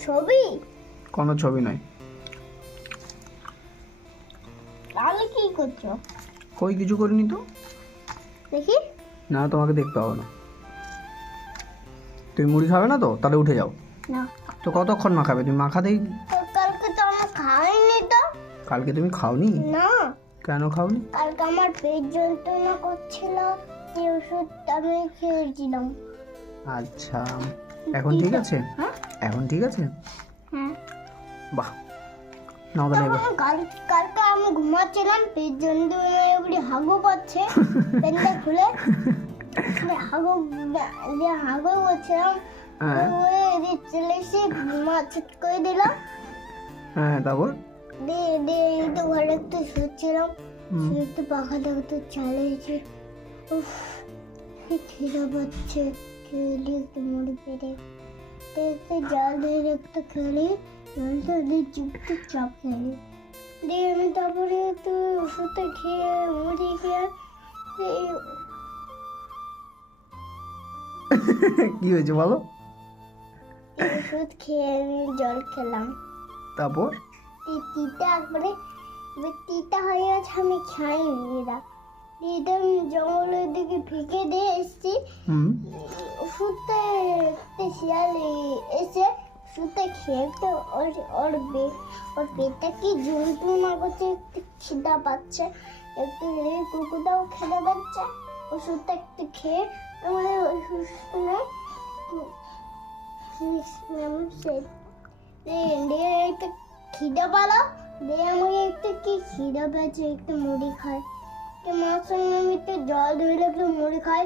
ছবি? কোনো ছবি নয় তাহলে কি করছ? কই কিছু করিনি তো? দেখি। না তোমাকে দেখতে হবে না। তুমি মুড়ি খাবে না তো? তাহলে উঠে যাও। না। তো কতক্ষণ মাখাবে তুমি মাখাতেই কালকে তো আমার খাওয়াইনি তো। কালকে তুমি খাওনি? না। কেন খাওনি? কালকে আমার পেট যন্ত্রণা করছিল। সেই ওষুধ আমি খেয়েছিলাম। আচ্ছা। এখন ঠিক আছে? হ্যাঁ? এখন ঠিক আছে? বাহ নাও তাহলে এবার। কালকে আমি ঘুমাচ্ছিলাম পেট যন্ত্রণায় এবারে হাগু পাচ্ছে পেনটা খুলে হাগু হাগু করছিলাম। হ্যাঁ। ওই এদিকে চলে এসে মা ছুট করে দিলাম। হ্যাঁ তারপর? দিয়ে দিয়ে তো ঘরে একটু শুচ্ছিলাম। একটু পাখা দেখতে চালিয়েছি উফ কি পাচ্ছে। খেলি একটু মুড়ি পেটে একটু জল দিয়ে একটু খেলি জলটা দিয়ে চুপটি চপ খেলি দিয়ে আমি তারপরে একটু ওষুধটা খেয়ে মুড়ি খেয়ে কি হয়েছে বলো ওষুধ খেয়ে আমি জল খেলাম তারপর তিতা একবারে তিতা হয়ে গেছে আমি খাইনি এরা তিতা আমি জঙ্গলের দিকে ফেঁকে দিয়ে এসছি একটা শিয়াল এসে ওষুধটা খেয়ে তো ওর ওর বে, ওর পেটটা কি যন্ত্রণা করছে একটু খিদা পাচ্ছে, একটু কুকুরটাও খেতে পাচ্ছে ওষুধটা একটু খেয়ে আমাদের ওষুধটা দিয়ে একটু খিদে পালো দিয়ে আমাকে একটু কি খিদে পেয়েছে, একটু মুড়ি তো মার সঙ্গে আমি একটু জল ধরে একটু মুড়ি খাই।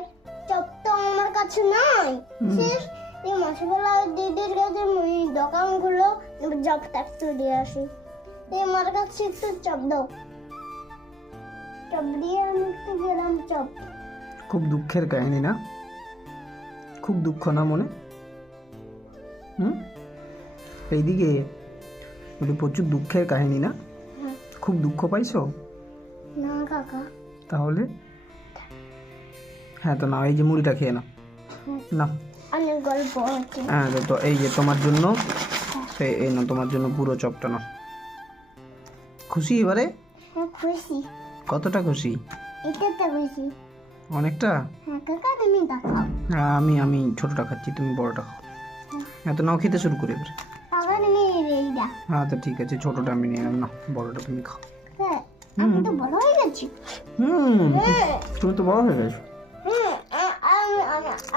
চপ তো আমার কাছে নাই। শেষ। এই মাসবেলা দিদির কাছে দোকান এবার চপটা একটু দিয়ে আসি। এই মার কাছে একটু চপ দাও। চপ দিয়ে আমি একটু গেলাম চপ খুব দুঃখের কাহিনী না? খুব দুঃখ না মনে? হুম? এইদিকে প্রচুর দুঃখের কাহিনী না? হ্যাঁ। খুব দুঃখ পাইছো? না কাকা। তাহলে হ্যাঁ তো না এই যে মুড়িটা খেয়ে নাও। না অনেক গল্প হচ্ছে হ্যাঁ তো- এই যে তোমার জন্য এই- এই না তোমার জন্য পুরো চপটা নাও। খুশি এবারে? হ্যাঁ খুশি। কতটা খুশি? এটা তো খুশি। অনেকটা? হ্যাঁ কাকা তুমি দেখাও। হ্যাঁ, আমি আমি ছোটটা খাচ্ছি তুমি বড়টা খাও। হ্যাঁ তো নাও খেতে শুরু করি এবারে। কাকা তুমি এইটা। হ্যাঁ তো ঠিক আছে ছোটটা আমি নিয়ে না বড়টা তুমি খাও। হ্যাঁ আমি তো বড় হয়ে গেছি। হুম। হ্যাঁ। তুমি তো বড় হয়ে গেছো।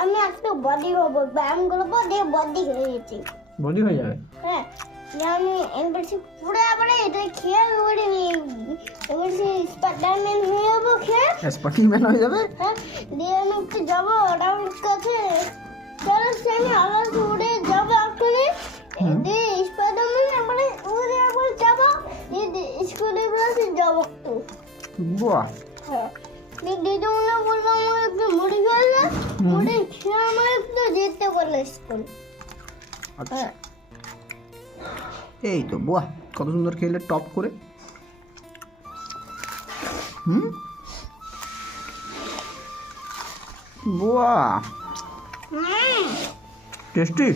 আমি একটু বডি হব ব্যায়াম করব দিয়ে বডি হয়ে গেছি বডি হয়ে যাবে? হ্যাঁ আমি এবার পুরো আবার এটা খেয়ে এবারে এবার সে স্পাইডারম্যান হয়ে যাব খেয়ে। স্পার্কিং ম্যান হয়ে যাবে? হ্যাঁ দিয়ে আমি একটু যাব ওরার কাছে। চলো সে আমি আবার উড়ে যাব এখনই। দিয়ে স্পাইডারম্যান এবারে উড়ে একবার যাব। দিয়ে স্কুলে বসে যাব একটু। বাহ। হ্যাঁ দিদিমণি বলল আমার একটু মুড়ি খেলে মুড়ি খেয়ে আমার একটু স্কুল আচ্ছা। হ্যাঁ। এই তো বাহ কত সুন্দর খেলে টপ করে। হুম? বাহ। টেস্টি?